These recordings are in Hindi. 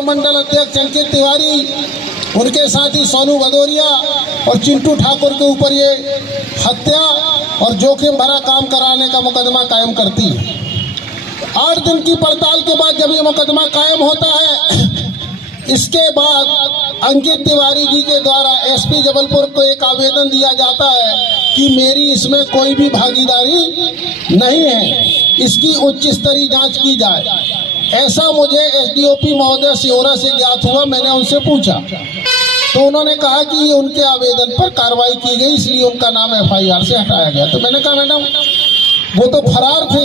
पूर्व मंडल अध्यक्ष अंकित तिवारी, उनके साथी सोनू भदौरिया और चिंटू ठाकुर के ऊपर ये हत्या और जोखिम भरा काम कराने का मुकदमा कायम करती है। 8 दिन की पड़ताल के बाद जब ये मुकदमा कायम होता है, इसके बाद अंकित तिवारी जी के द्वारा एसपी जबलपुर को एक आवेदन दिया जाता है कि मेरी इसमें कोई भी भागीदारी नहीं है, इसकी उच्च स्तरीय जांच की जाए। ऐसा मुझे एसडीओपी महोदय सिहोरा से ज्ञात हुआ। मैंने उनसे पूछा तो उन्होंने कहा कि ये उनके आवेदन पर कार्रवाई की गई, इसलिए उनका नाम एफआईआर से हटाया गया। तो मैंने कहा मैडम वो तो फरार थे,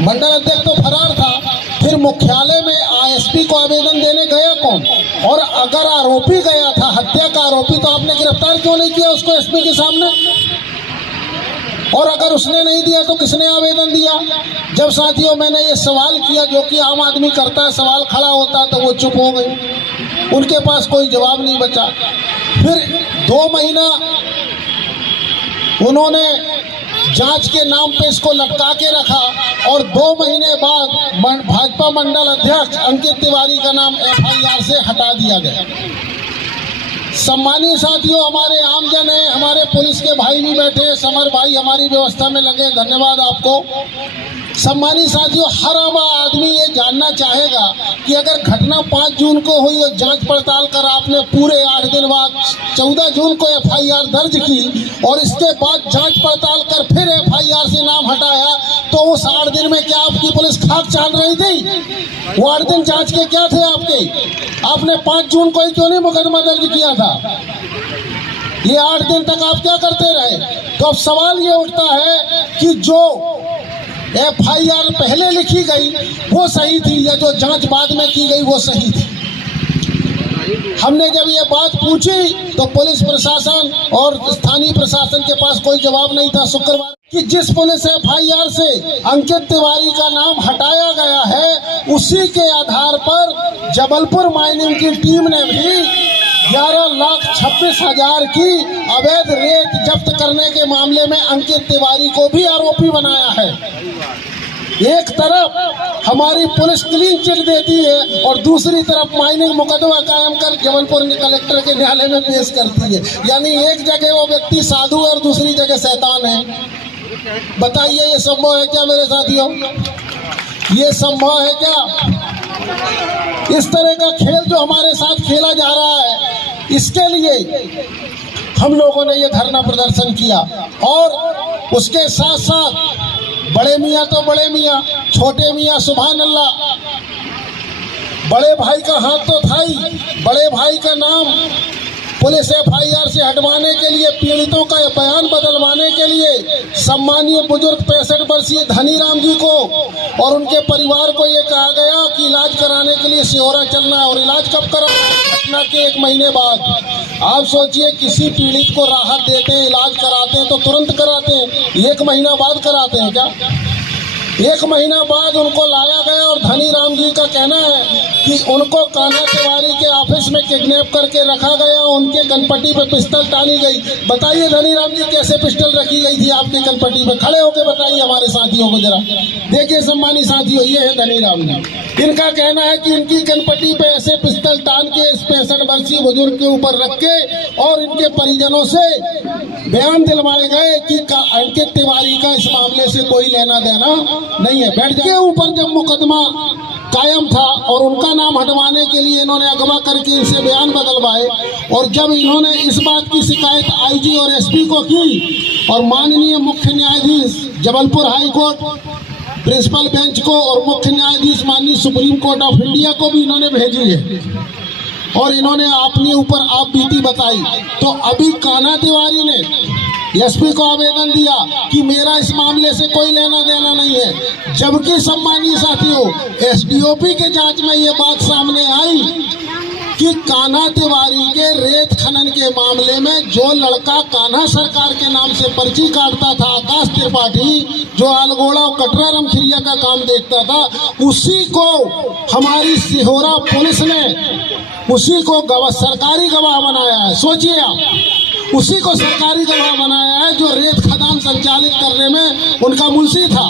मंडल अध्यक्ष तो फरार था, फिर मुख्यालय में एसपी को आवेदन देने गया कौन? और अगर आरोपी गया था, हत्या का आरोपी, तो आपने गिरफ्तार क्यों नहीं किया उसको एसपी के सामने? और अगर उसने नहीं दिया तो किसने आवेदन दिया? जब साथियों मैंने ये सवाल किया, जो कि आम आदमी करता है, सवाल खड़ा होता है, तो वो चुप हो गए, उनके पास कोई जवाब नहीं बचा। फिर 2 महीना उन्होंने जांच के नाम पे इसको लटका के रखा और 2 महीने बाद भाजपा मंडल अध्यक्ष अंकित तिवारी का नाम एफआईआर से हटा दिया गया। सम्मानित साथियों, हमारे आमजन है, हमारे पुलिस के भाई भी बैठे हैं, समर भाई हमारी व्यवस्था में लगे, धन्यवाद आपको। सम्मानित साथियों, हर आदमी ये जानना चाहेगा कि अगर घटना 5 जून को हुई और जांच पड़ताल कर आपने पूरे 8 दिन बाद 14 जून को एफआईआर दर्ज की और इसके बाद जांच पड़ताल कर फिर एफआईआर से नाम हटाया, तो उस 8 दिन में क्या आपकी पुलिस खाक छान रही थी? वो 8 दिन जांच के क्या थे आपके? आपने 5 जून को ही क्यों नहीं मुकदमा दर्ज किया था? ये 8 दिन तक आप क्या करते रहे? तो अब सवाल ये उठता है कि जो एफआईआर पहले लिखी गई वो सही थी या जो जांच बाद में की गई वो सही थी? हमने जब ये बात पूछी तो पुलिस प्रशासन और स्थानीय प्रशासन के पास कोई जवाब नहीं था। शुक्रवार कि जिस पुलिस एफआईआर से अंकित तिवारी का नाम हटाया गया है, उसी के आधार पर जबलपुर माइनिंग की टीम ने भी 11,26,000 की अवैध रेत जब्त करने के मामले में अंकित तिवारी को भी आरोपी बनाया है। एक तरफ हमारी पुलिस क्लीन चिट देती है और दूसरी तरफ माइनिंग मुकदमा कायम कर जबलपुर कलेक्टर के न्यायालय में पेश करती है। यानी एक जगह वो व्यक्ति साधु और दूसरी जगह शैतान है। बताइए ये संभव है क्या मेरे साथियों? ये संभव है क्या? इस तरह का खेल जो हमारे साथ खेला जा रहा है, इसके लिए हम लोगों ने ये धरना प्रदर्शन किया और उसके साथ साथ बड़े मियाँ तो बड़े मियाँ, छोटे मियाँ सुभान अल्लाह, बड़े भाई का हाथ तो था ही। बड़े भाई का नाम पुलिस एफआईआर से हटवाने के लिए, पीड़ितों का बयान बदलवाने के लिए सम्मानीय बुजुर्ग 65 वर्षीय धनीराम जी को और उनके परिवार को ये कहा गया कि इलाज कराने के लिए सिहोरा चलना है। और इलाज कब कराना? घटना के 1 महीने बाद। आप सोचिए, किसी पीड़ित को राहत देते हैं, इलाज कराते हैं तो तुरंत कराते हैं, 1 महीना बाद कराते हैं क्या? 1 महीना बाद उनको लाया गया और धनीराम जी का कहना है कि उनको कान्हा तिवारी के ऑफिस में किडनैप करके रखा गया, उनके कनपट्टी पे पिस्टल टानी गई। बताइए धनीराम जी, कैसे पिस्टल रखी गई थी आपकी कनपट्टी पे? खड़े होकर बताइए हमारे साथियों को जरा। देखिए सम्मानित साथियों, ये है धनीराम जी। इनका कहना है कि इनकी कनपट्टी पे ऐसे पिस्टल टान के इस 65 वर्षीय बुजुर्ग के ऊपर रख के और इनके परिजनों से बयान दिलवाए गए कि अंकित तिवारी का इस मामले से कोई लेना देना नहीं है। बेड के ऊपर जब मुकदमा कायम था और उनका नाम हटवाने के लिए इन्होंने अगवा करके इनसे बयान बदलवाए, और जब इन्होंने इस बात की शिकायत आईजी और एसपी को की और माननीय मुख्य न्यायाधीश Jabalpur high court principal bench को और मुख्य न्यायाधीश माननीय सुप्रीम कोर्ट ऑफ इंडिया को भी इन्होंने भेजी है और इन्होंने अपने ऊपर आप बीती बताई, तो अभी कान्हा तिवारी ने एसपी को आवेदन दिया कि मेरा इस मामले से कोई लेना देना नहीं है। जबकि सम्मानीय साथियों, एसडीओपी के जांच में ये बात सामने आई कि कान्हा तिवारी के रेत खनन के मामले में जो लड़का कान्हा सरकार के नाम से पर्ची काटता था, आकाश त्रिपाठी, जो अलगोड़ा और कटरा रमखिरिया का काम देखता था, उसी को हमारी सिहोरा पुलिस ने उसी को सरकारी गवाह बनाया है। सोचिए आप, उसी को सरकारी गवाह बनाया है जो रेत खदान संचालित करने में उनका मुंशी था।